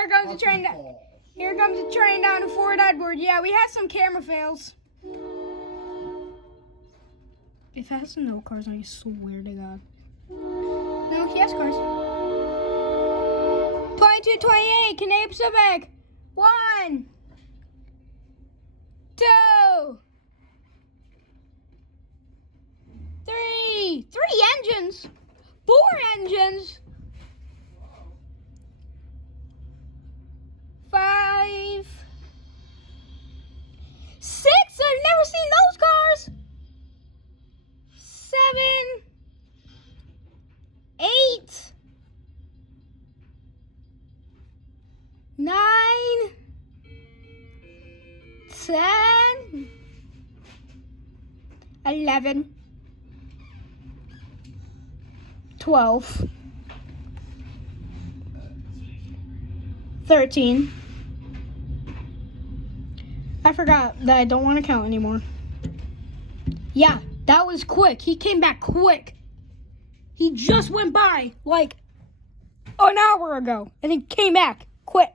Here comes the train. Here comes the train down to Fort Edward. Yeah, we had some camera fails. If it has no cars, I swear to God. No, he has cars. 2228, Canadian Pacific. 1, 2, 3. 3 engines. 4 engines. 5, 6. I've never seen those cars. 7, 8, 9, 10, 11, 12, 13. I forgot that I don't want to count anymore. Yeah, that was quick. He came back quick. He just went by like an hour ago and he came back quick.